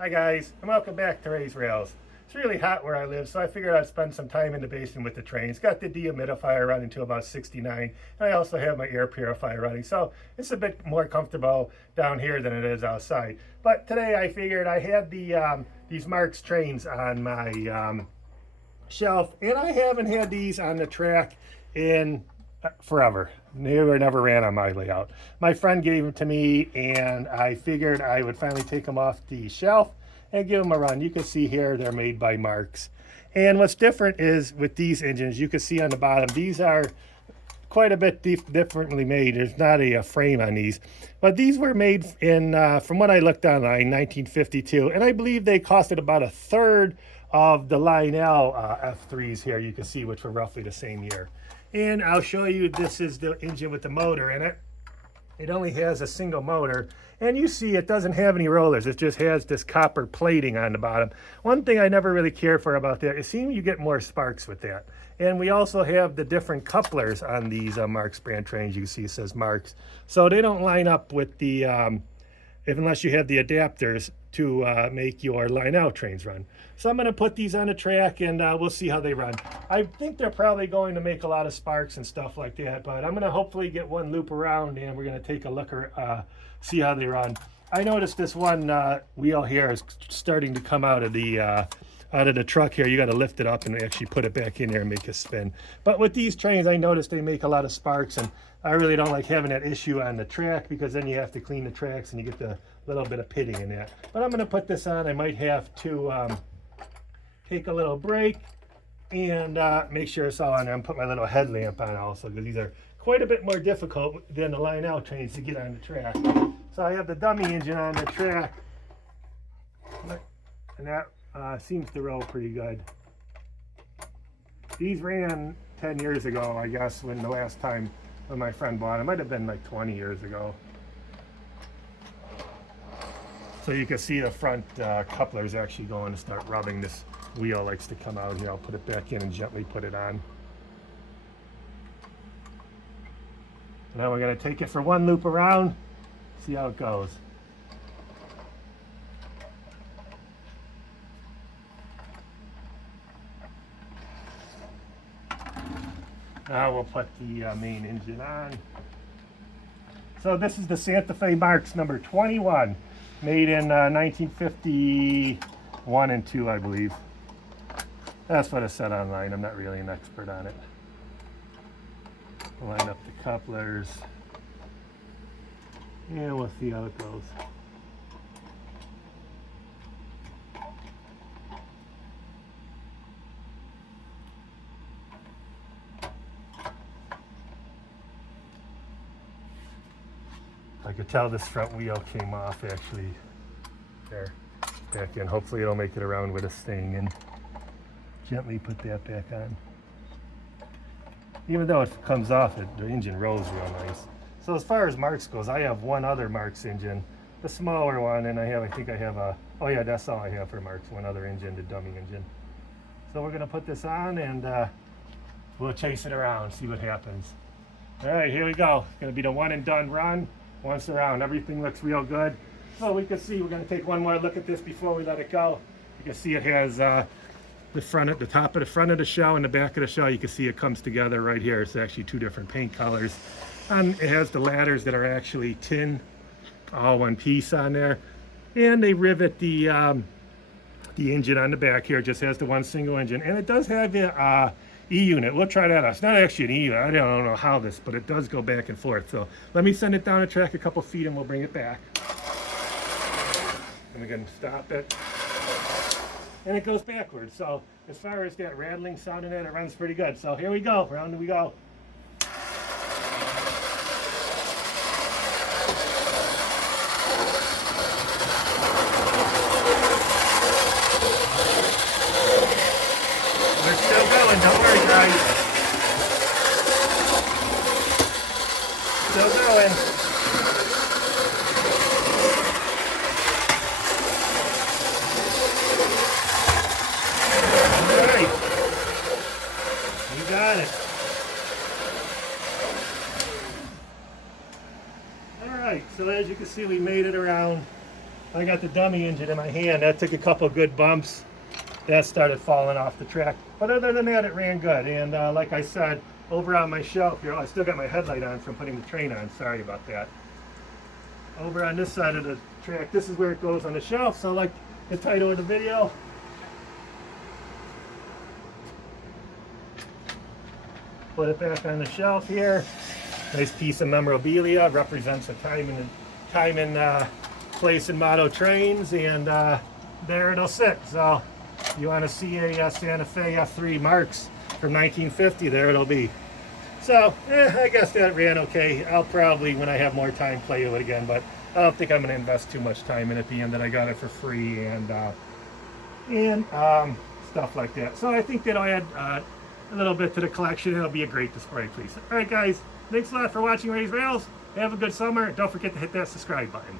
Hi guys, and welcome back to Ray's Rails. It's really hot where I live, so I figured I'd spend some time in the basement with the trains. Got the dehumidifier running to about 69, and I also have my air purifier running, so it's a bit more comfortable down here than it is outside. But today I figured I had these Marx trains on my shelf, and I haven't had these on the track in forever. They were never ran on my layout. My friend gave them to me, and I figured I would finally take them off the shelf and give them a run. You can see here they're made by Marx. And what's different is with these engines, you can see on the bottom, these are quite a bit differently made. There's not a frame on these, but these were made in, from what I looked online, 1952, and I believe they costed about a third of the Lionel F3s here, you can see, which were roughly the same year. And I'll show you, this is the engine with the motor in it. It only has a single motor, and you see it doesn't have any rollers. It just has this copper plating on the bottom. One thing I never really cared for about that, it seems you get more sparks with that. And we also have the different couplers on these Marx brand trains. You can see it says Marx. So they don't line up with the, unless you have the adapters to make your Lionel trains run. So I'm going to put these on the track, and we'll see how they run. I think they're probably going to make a lot of sparks and stuff like that, but I'm going to hopefully get one loop around, and we're going to take a look or see how they run. I noticed this one wheel here is starting to come out of the truck here. You got to lift it up and actually put it back in there and make it spin. But with these trains, I noticed they make a lot of sparks, and I really don't like having that issue on the track, because then you have to clean the tracks and you get the little bit of pitting in that. But I'm going to put this on. I might have to take a little break and make sure it's all on there, and put my little headlamp on also, because these are quite a bit more difficult than the Lionel trains to get on the track. So I have the dummy engine on the track, and that seems to roll pretty good. These ran 10 years ago, I guess, when the last time when my friend bought them. It might have been like 20 years ago. So you can see the front coupler is actually going to start rubbing. This wheel likes to come out here. I'll put it back in and gently put it on. Now we're going to take it for one loop around, see how it goes. Now we'll put the main engine on. So this is the Santa Fe Marx number 21, made in 1951 and 2, I believe. That's what it said online. I'm not really an expert on it. Line up the couplers, and we'll see how it goes. I could tell this front wheel came off actually there, back in. Hopefully it'll make it around with a staying in. Gently put that back on. Even though it comes off, the engine rolls real nice. So as far as Marx goes, I have one other Marx engine, the smaller one, and I think I have a, oh yeah, that's all I have for Marx, one other engine, the dummy engine. So we're gonna put this on, and we'll chase it around, see what happens. All right, here we go. It's gonna be the one and done run. Once around, everything looks real good. So we can see, we're gonna take one more look at this before we let it go. You can see it has the front, at the top of the front of the shell and the back of the shell. You can see it comes together right here. It's actually two different paint colors. And it has the ladders that are actually tin, all one piece on there. And they rivet the engine on the back here. It just has the one single engine. And it does have the E-unit. We'll try that out. It's not actually an E-unit. I don't know how this, but it does go back and forth. So let me send it down the track a couple feet and we'll bring it back. And again, stop it. And it goes backwards. So as far as that rattling sound in it runs pretty good. So here we go, round we go. We're still going, don't worry guys. Still going. Got it. All right, so as you can see, we made it around I got the dummy engine in my hand. That took a couple good bumps. That started falling off the track. But other than that, it ran good. And like I said, over on my shelf here, I still got my headlight on from putting the train on. Sorry about that. Over on this side of the track, this is where it goes on the shelf. So like the title of the video, put it back on the shelf here. Nice piece of memorabilia, represents a time and place and motto trains, and there it'll sit. So if you want to see a Santa Fe F3 Marks from 1950, there it'll be. So I guess that ran okay. I'll probably, when I have more time, play with it again, but I don't think I'm going to invest too much time in it, being that I got it for free and stuff like that. So I think that'll add a little bit to the collection. It'll be a great display piece. All right, guys. Thanks a lot for watching Ray's Rails. Have a good summer. Don't forget to hit that subscribe button.